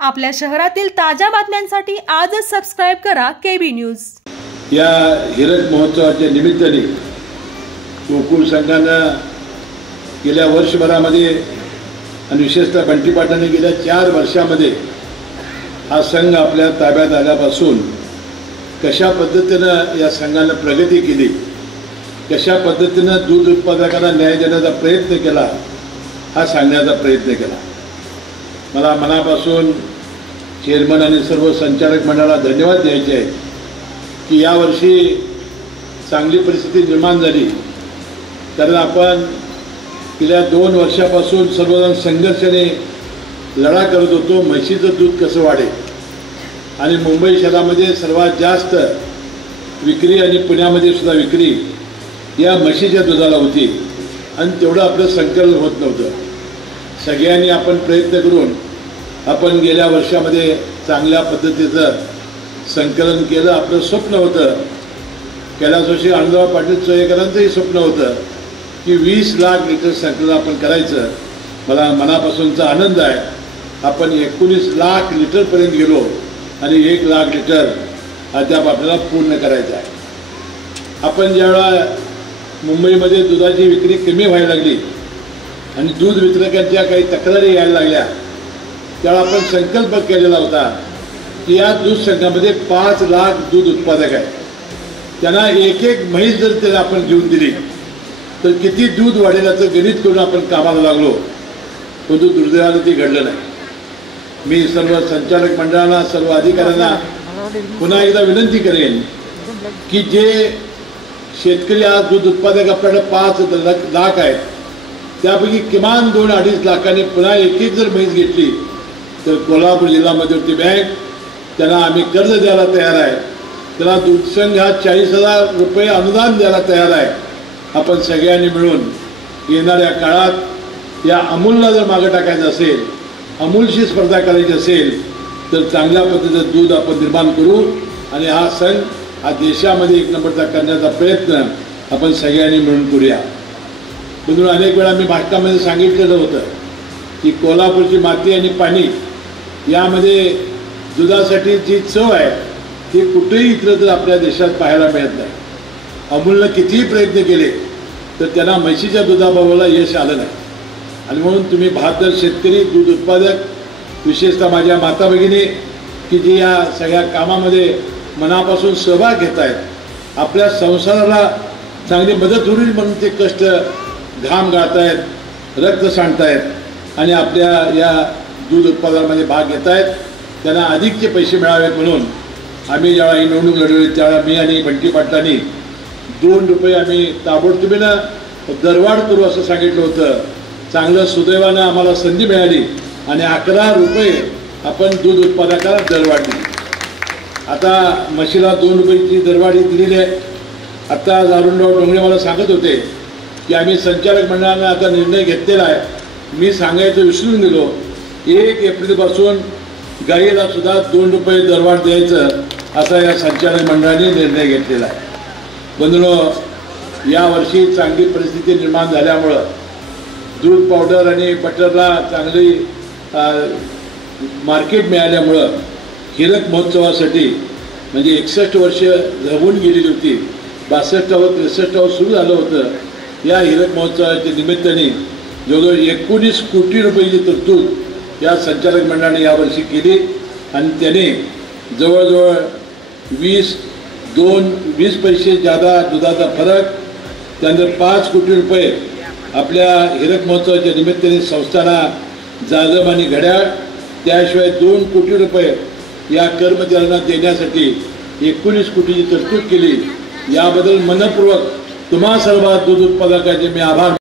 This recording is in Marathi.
आपल्या शहरातील ताज्या बातम्यांसाठी आजच सबस्क्राइब करा केबी न्यूज। या हिरक महोत्सवाच्या निमित्ताने गोकुळ संघानं गेल्या वर्षभरामध्ये आणि विशेषतः बंटी पाटलांनी गेल्या 4 वर्षांमध्ये हा संघ आपल्या ताब्यात आल्यापासून कशा पद्धतीनं या संघाने प्रगती केली, कशा पद्धतीनं दूध उत्पादकांना न्याय देण्याचा प्रयत्न केला, हा सांगण्याचा प्रयत्न केला। मला मनापासून चेअरमन आणि सर्व संचालक मंडळाला धन्यवाद द्यायचे आहेत की यावर्षी चांगली परिस्थिती निर्माण झाली, कारण आपण गेल्या 2 वर्षापासून सर्वजण संघर्षाने लढा करत होतो म्हशीचं दूध कसं वाढेल। आणि मुंबई शहरामध्ये सर्वात जास्त विक्री आणि पुण्यामध्ये सुद्धा विक्री या म्हशीच्या दुधाला होती आणि तेवढं आपलं संकलन होत नव्हतं। सगळ्यांनी आपण प्रयत्न करून आपण गेल्या वर्षामध्ये चांगल्या पद्धतीचं संकलन केलं। आपलं स्वप्न होतं, कैलासवासी आनंदराव पाटील चोयेकरांचंही स्वप्न होतं की 20 लाख लिटर संकलन आपण करायचं। मला मनापासूनचा आनंद आहे, आपण 19 लाख लिटरपर्यंत गेलो आणि 1 लाख लिटर अद्याप आपल्याला पूर्ण करायचं आहे। आपण ज्यावेळा मुंबईमध्ये दुधाची विक्री कमी व्हायला लागली आणि दूध वितरकांच्या काही तक्रारी यायला लागल्या, त्यावेळा आपण संकल्प केलेला होता की या दूध संघामध्ये 5 लाख दूध उत्पादक आहेत, त्यांना एक म्हैस जर त्याला आपण घेऊन दिली तर किती दूध वाढेल याचं गणित करून आपण कामाला लागलो, परंतु दुर्दैवाने ते घडलं नाही। मी सर्व संचालक मंडळाला, सर्व अधिकाऱ्यांना पुन्हा एकदा विनंती करेन की जे शेतकरी आज दूध उत्पादक आपल्याकडे 5 लाख आहेत, त्यापैकी किमान 2-2.5 लाखांनी पुन्हा एक जर म्हैस घेतली तर कोल्हापूर जिल्हा मध्यवर्ती बँक त्यांना आम्ही कर्ज द्यायला तयार आहे, त्याला दूध संघ हा 40,000 रुपये अनुदान द्यायला तयार आहे। आपण सगळ्यांनी मिळून येणाऱ्या काळात या अमूलला जर मागे टाकायचं असेल, अमूलशी स्पर्धा करायची असेल तर चांगल्या पद्धतीचं दूध आपण निर्माण करू आणि हा संघ हा देशामध्ये 1 नंबरचा करण्याचा प्रयत्न आपण सगळ्यांनी मिळून करूया। म्हणून अनेक वेळा मी भाषणामध्ये सांगितलेलं होतं की कोल्हापूरची माती आणि पाणी यामध्ये दुधासाठी जी चव आहे ती कुठेही इतरत्र आपल्या देशात पाहायला मिळत नाही। अमूलनं कितीही प्रयत्न केले तर त्यांना म्हशीच्या दुधाबाबतीला यश आलं नाही। आणि म्हणून तुम्ही बहादर शेतकरी, दूध उत्पादक, विशेषतः माझ्या माता भगिनी की जी या सगळ्या कामामध्ये मनापासून सहभाग घेत आहेत, आपल्या संसाराला चांगली मदत होईल म्हणून ते कष्ट घाम गाळतायत, रक्त सांडतायत आणि आपल्या या दूध उत्पादनामध्ये भाग घेत आहेत, त्यांना अधिकचे पैसे मिळावेत म्हणून आम्ही ज्यावेळा ही निवडणूक लढवली त्यावेळा मी आणि बंटी पाटलांनी 2 रुपये आम्ही ताबडतोबीनं दरवाढ करू असं सांगितलं होतं। चांगलं सुदैवानं आम्हाला संधी मिळाली आणि 11 रुपये आपण दूध उत्पादकाला दरवाढ दिली। आता म्हशीला 2 रुपयाची दरवाढी दिलेली आहे। आता अरुणराव डोंगरे मला सांगत होते की आम्ही संचालक मंडळाने आता निर्णय घेतलेला आहे। मी सांगायचं विसरून गेलो, 1 एप्रिलपासून गाईला सुद्धा 2 रुपये दरवाढ द्यायचं असा या संचालक मंडळाने निर्णय घेतलेला आहे। बंधूंनो, यावर्षी चांगली परिस्थिती निर्माण झाल्यामुळं दूध पावडर आणि बटरला चांगली मार्केट मिळाल्यामुळं हिरक महोत्सवासाठी म्हणजे 61 वर्ष होऊन गेलेली होती, 62व 63व सुरू झालं होतं। या हिरक महोत्सवाच्या निमित्ताने जवळजवळ 19 कोटी रुपयाची तरतूद या संचालक मंडळाने यावर्षी केली आणि त्याने जवळजवळ 20 पैसे जादा दुधाचा फरक, त्यानंतर 5 कोटी रुपये आपल्या हिरक महोत्सवाच्या निमित्ताने संस्थांना जाजम आणि घड्याळ, त्याशिवाय 2 कोटी रुपये या कर्मचाऱ्यांना देण्यासाठी 19 कोटीची तरतूद केली। याबद्दल मनपूर्वक तुम्हा सर्व दूध उत्पादकांचे मी आभार